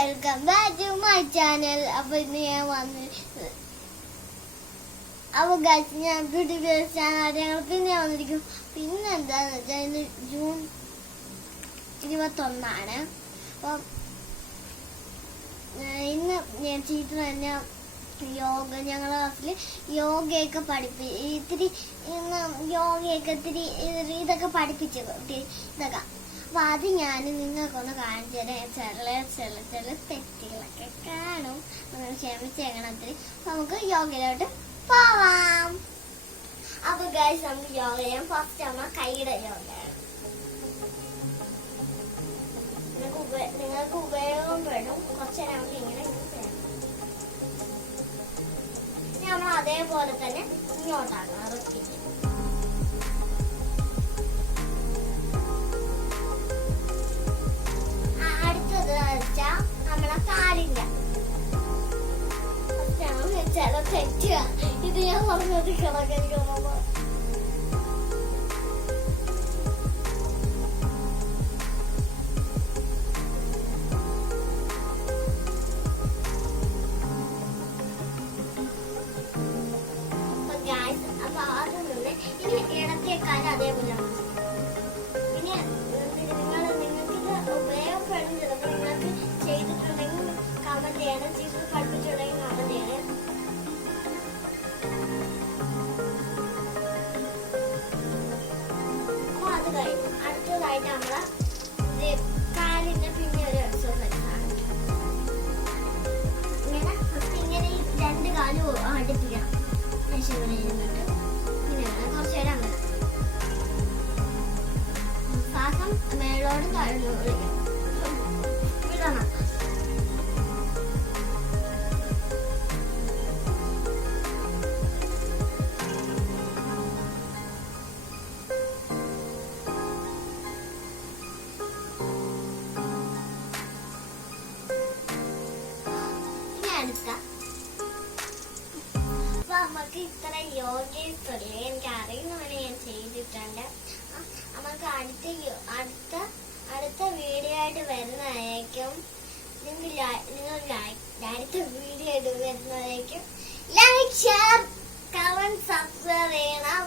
Welcome back to my channel അപ്പൊ ഇന്ന് ഞാൻ വന്ന് അപ്പൊ ഗാച്ച് ഞാൻ ബ്യൂട്ടി ചാനൽ ഞങ്ങൾ പിന്നെ വന്നിരിക്കും പിന്നെ എന്താന്ന് വെച്ചാൽ ഇന്ന് ജൂൺ ഇരുപത്തൊന്നാണ്. അപ്പം ഇന്ന് ഞാൻ ടീച്ചർ തന്നെ യോഗ ഞങ്ങളുടെ ക്ലാസ്സിൽ യോഗയൊക്കെ പഠിപ്പി ഇത്തിരി ഇന്ന് യോഗയൊക്കെ ഇത്തിരി ഇത് ഇതൊക്കെ പഠിപ്പിച്ചു ഇതൊക്കെ. അപ്പൊ അത് ഞാൻ നിങ്ങൾക്കൊന്ന് കാണിച്ചു തരാം. ചെറിയ ചില ചില തെറ്റുകളൊക്കെ കാണും. നിങ്ങൾ ക്ഷമിച്ചേക്കണം ഇത്തിരി നമുക്ക് യോഗയിലോട്ട് പോവാം. അപ്പൊ ഗൈസ് നമുക്ക് യോഗ ചെയ്യാം ഫസ്റ്റ് നമ്മൾ കൈയുടെ യോഗയാണ് നിങ്ങൾക്ക് നിങ്ങൾക്ക് ഉപയോഗപ്പെടും കുറച്ച് നമുക്ക് ഇങ്ങനെ നമ്മൾ അതേപോലെ തന്നെ ഇങ്ങോട്ടാണ്. Repeat Thank you. Hindi niya alam na di ka. കാലും അടുപ്പിക്കണം മേശമേലെ ഇരുന്നിട്ട് അങ്ങനെ കുറച്ച് നേരം അങ്ങനെ ശ്വാസം മേലോട്ട് താഴ്ന്നു വിടണം അടുത്ത അപ്പൊ നമുക്ക് ഇത്ര യോഗയില്ലേ എനിക്ക് അറിയുന്ന പോലെ ഞാൻ ചെയ്തിട്ടുണ്ട്. അമ്മയ്ക്ക് അടുത്ത അടുത്ത അടുത്ത വീഡിയോ ആയിട്ട് വരുന്നതായിരിക്കും. നിങ്ങൾ നിങ്ങൾ അടുത്ത വീഡിയോ ആയിട്ട് വരുന്നതായിരിക്കും. ലൈക്ക് ഷെയർ കമന്റ് സബ്സ്ക്രൈബ് ചെയ്യണം.